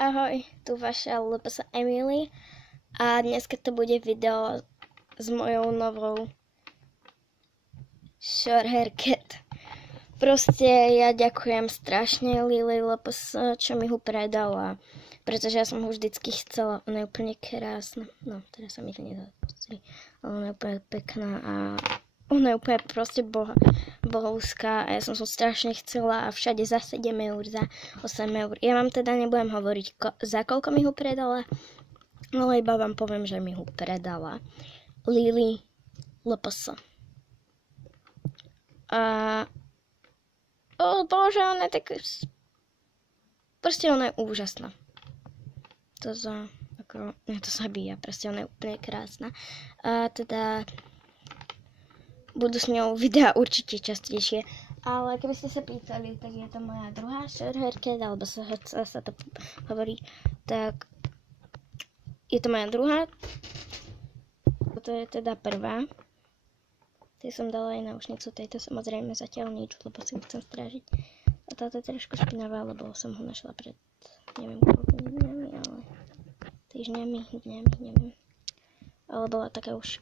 Ahoj, tu vaša LPS Emily a dneska to bude video s mojou novou short hair cat. Proste ja ďakujem strašne Lily LPS, čo mi ho predala, pretože ja som ho vždycky chcela, ona je úplne krásna. No, teraz sa mi to nezapustí, ale ona je úplne pekná a ona je úplne proste bohovská a ja som strašne chcela a všade za 7 eur, za 8 eur. Ja vám teda nebudem hovoriť, za koľko mi ho predala, ale iba vám poviem, že mi ho predala Lily LPS. A bože, ona je tak... Proste ona je úžasná. To zabíja, proste ona je úplne krásna. A teda... budú s ňou videa určite častejšie, ale keby ste sa pýtali, tak je to moja druhá short hair cat, alebo sa to hovorí, tak je to moja druhá. Toto je teda prvá. Tej som dala aj náušnicu, tejto samozrejme zatiaľ nič, lebo si chcem strážiť. A táto je trošku špinavá, lebo som ho našla pred neviem koľko dňami, ale týždňami, neviem. Ale bola taká už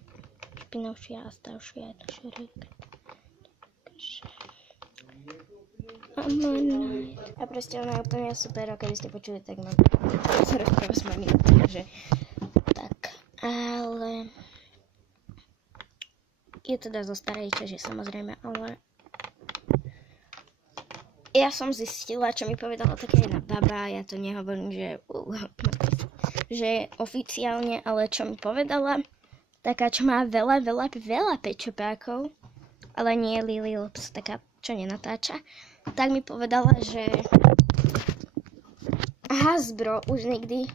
špinavšia a staršia je to šerek. A proste ona je úplne super, a keby ste počuli, tak mám sa rozprávať s mami, takže tak. Ale je teda zo starej Čeže, samozrejme, ale ja som zistila, čo mi povedala taká jedna baba, ja to nehovorím, že oficiálne, ale čo mi povedala, taká, čo má veľa pečopákov, ale nie Lily LPS, taká, čo nenatáča, tak mi povedala, že Hasbro už nikdy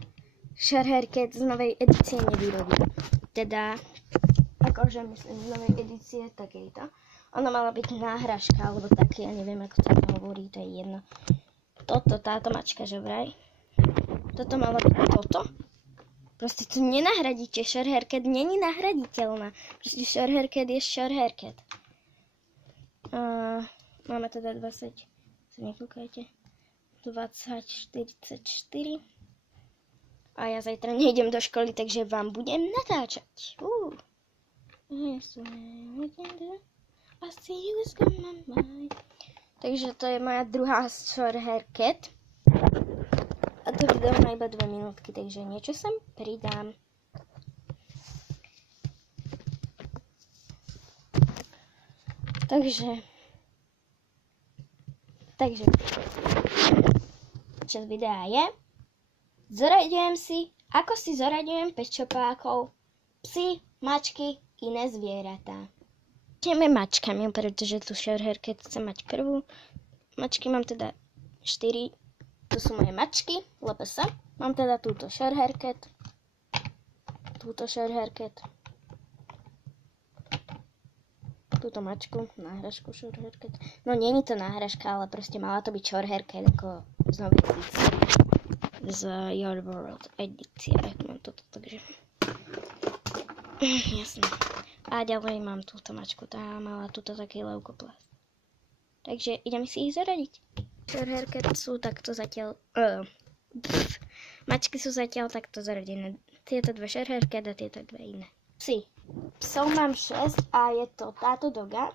short hair cat z novej edície nevyrobí. Teda, akože myslím, z novej edície takejto. Ona mala byť náhražka, alebo také, ja neviem, ako to hovorí, to je jedno. Táto mačka, že vraj. Toto mala byť toto. Proste to nenahradíte, short hair cat není nahraditeľná. Proste short hair cat je short hair cat. Máme teda 20, sa nekúkajte, 20:44. A ja zajtra nejdem do školy, takže vám budem natáčať. Takže to je moja druhá short hair cat. A to video má iba 2 minútky, takže niečo sem pridám. Takže čas videa je, zoraďujem si, ako si zoraďujem pečopákov, psy, mačky, iné zvieratá. Ideme mačkami, pretože tu short hair cat chcem mať prvú. Mačky mám teda 4. Tu sú moje mačky, LPS. Mám teda túto short hair cat. Túto short hair cat. Túto mačku, náhražku short hair cat. No nie je to náhražka, ale proste mala to byť short hair cat ako z novej edície. Z Your World edície. Mám toto, takže... Jasné. A ďalej mám túto mačku. Tá mala túto taký leukoplast. Takže idem si ich zaradiť. Short hair cat sú takto zatiaľ... Mačky sú zatiaľ takto zaradené. Tieto dve short hair cat a tieto dve iné. Psy. Psov mám 6 a je to táto doga.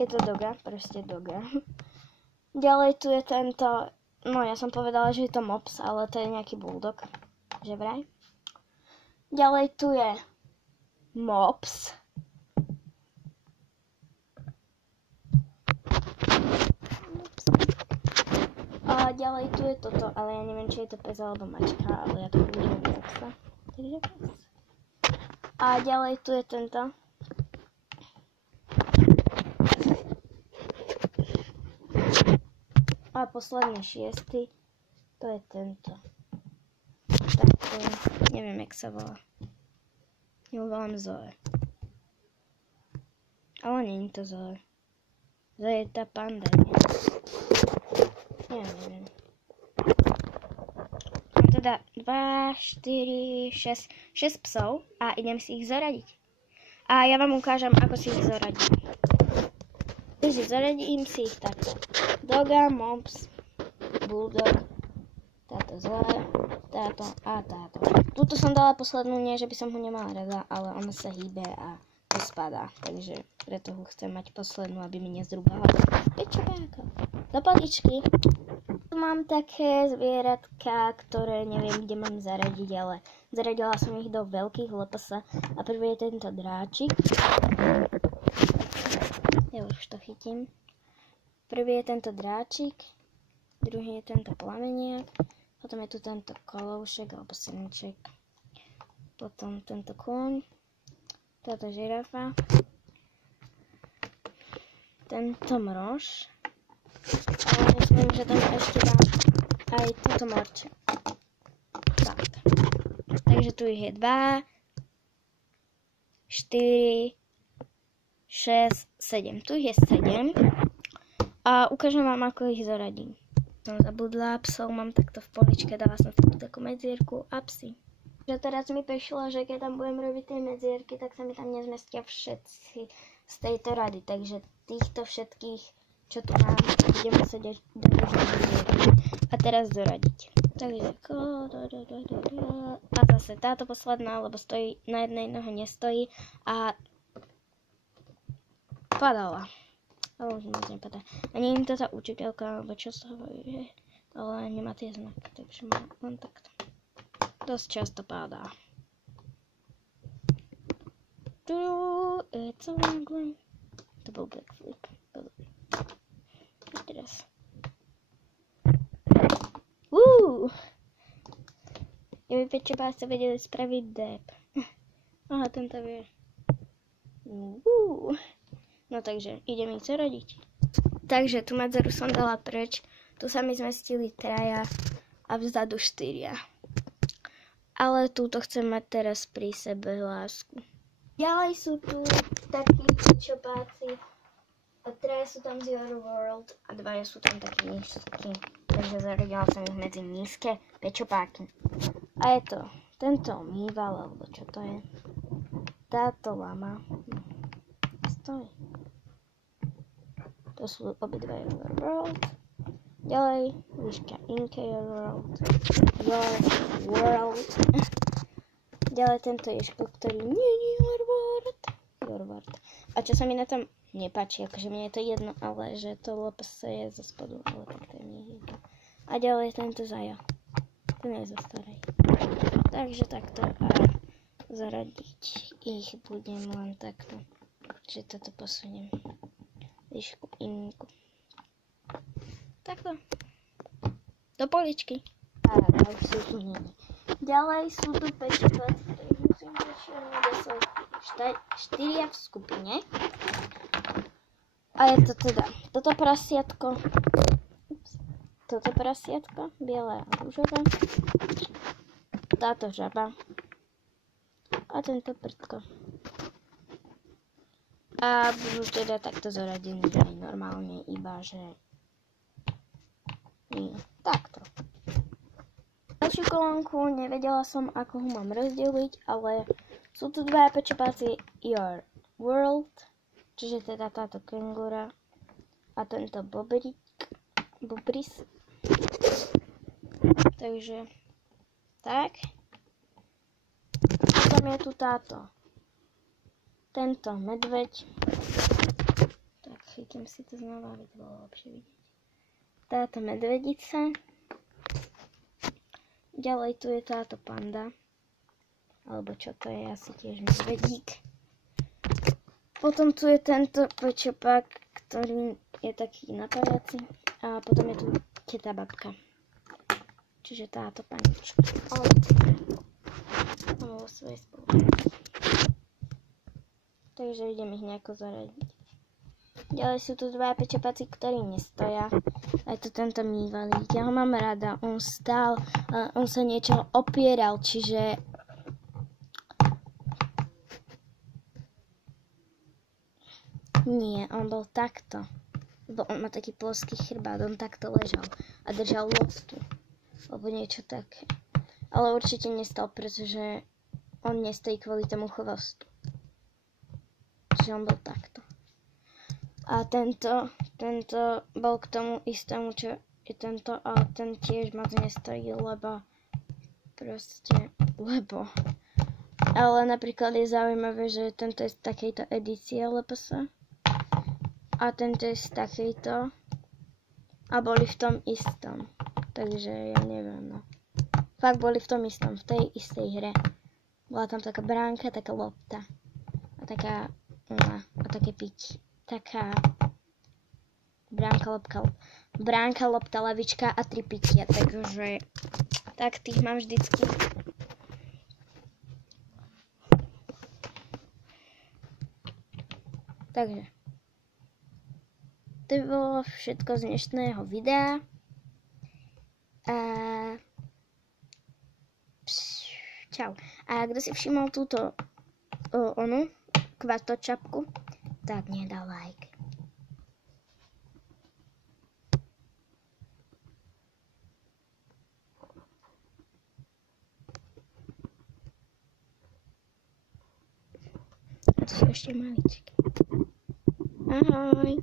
Je to doga, proste doga. Ďalej tu je tento... No ja som povedala, že je to mops, ale to je nejaký bulldog. Že vraj? Ďalej tu je mops. A ďalej tu je toto, ale ja neviem, či je to pes alebo mačka, ale ja to použijem mopsa. Takže pes. A ďalej tu je tento. A posledný 6. To je tento. Tak neviem, jak sa volá. Ja ho volám Zoe. Ale nie je to Zoe. Zoe je tá panda, nie? Ja neviem. Mám teda 2, 4, 6 psov a idem si ich zoradiť. A ja vám ukážem, ako si ich zoradím. Takže zaradím si ich takto. Doga, mops, bulldog, táto zlá, táto a táto. Tuto som dala poslednú, nie že by som ho nemala rada, ale ona sa hýbe a spadá, takže preto ho chcem mať poslednú, aby mi nezdrúbala pečováka. Do poličky. Tu mám také zvieratka, ktoré neviem, kde mám zaradiť, ale zaradila som ich do veľkých LPS a prvý je tento dráčik. Ja už to chytím. Prvý je tento dráčik, druhý je tento plameniak, potom je tu tento koloušek alebo synček, potom tento kôň, táto žirafa, tento mrož, ale myslím, že tam ešte dám aj toto morče. Tak. Takže tu ich je 2, 4, 6, 7. Tu ich je 7. A ukážem vám, ako ich zaradím. Som zabudla, psov mám takto v poličke, dala som tu takú medzierku a psy. Že teraz mi prišlo, že keď tam budem robiť tie medzierky, tak sa mi tam nezmestia všetci z tejto rady. Takže týchto všetkých, čo tu mám, budem musieť dodržať medzierky. A teraz doradiť. Takže a zase táto posledná, lebo stojí na jednej nohe, nestojí a padala. Ale už moc nepadá. A nie im to tá učiteľka, alebo čo sa hovorí, že? Ale nemá tie znaky, takže má len takto. Dosť často padá. It's a long way. To bol backflip. Teraz. Keby pečová sa vedeli spraviť deb. Aha, tento vie. No takže, idem ich zaradiť. Takže tu medzeru som dala preč. Tu sa mi zmestili 3 a vzadu 4. Ale túto chcem mať teraz pri sebe lásku. Ďalej sú tu takí pečopáci. A 3 sú tam z Your World a 2 sú tam takí nízky. Takže zaradila som ich medzi nízke pečopáky. A je to tento omýval, alebo čo to je. Táto lama. Stoj. To sú obidva Your World. Ďalej, líška Inke Your World. Your World. Ďalej tento ježko, ktorý nie je Your World. Your World. A čo sa mi na tom nepáči, akože mne je to jedno, ale že to LPS je zo spodu, ale tak to je mne jedno. A ďalej tento Zaja. Ten je zo starej. Takže takto a zaradiť ich budem len takto. Že toto posuniem. Líšku Inku. Takto. Do poličky. A už sú tu neni. Ďalej sú tu pečovací, ktorých musím zašielniť, kde sú 4 v skupine. A je to teda toto prasiatko, biele a rúžové, táto žaba a tento prdko. A budú teda takto zoradení aj normálne, iba že nie, takto. Ďalšiu kolónku nevedela som, ako ho mám rozdeliť, ale sú tu 2 pečopáci Your World, čiže teda táto kengura a tento bobris. Takže tak. Potom je tu tento medveď. Tak chytím si to znova, aby to bolo lepšie vidieť. Táto medvedica. Ďalej tu je táto panda. Alebo čo to je, asi tiež medvedík. Potom tu je tento pečopak, ktorý je taký napadací. A potom je tu teta babka. Čiže táto panička. Vo svojej spoločnosti. Takže idem ich nejako zaradiť. Ďalej sú tu 2 pečopaci, ktorí nestoja. Aj tu tento mývalík. Ja ho mám rada. On stál, on sa niečo opieral, čiže nie, on bol takto. Lebo on má taký ploský chrbát, on takto ležal a držal loptu. Alebo niečo také. Ale určite nestal, pretože on nestojí kvôli tomu chvostu. Čiže on bol takto. A tento bol k tomu istému, čo je tento, ale ten tiež moc nestojí, lebo ale napríklad je zaujímavé, že tento je z takejto edície LPS a tento je z takejto a boli v tom istom, takže ja neviem, no. Fakt boli v tom istom, v tej istej hre. Bola tam taká bránka, taká lopta a taká a také piť, taká bránka, lopta, lavička a 3 pitia, takže tak tých mám vždycky. Takže to by bolo všetko z dnešného videa. Čau. A kto si všimol túto kvartočapku, tak nedal like. A to sú ešte maličky. Ahoj.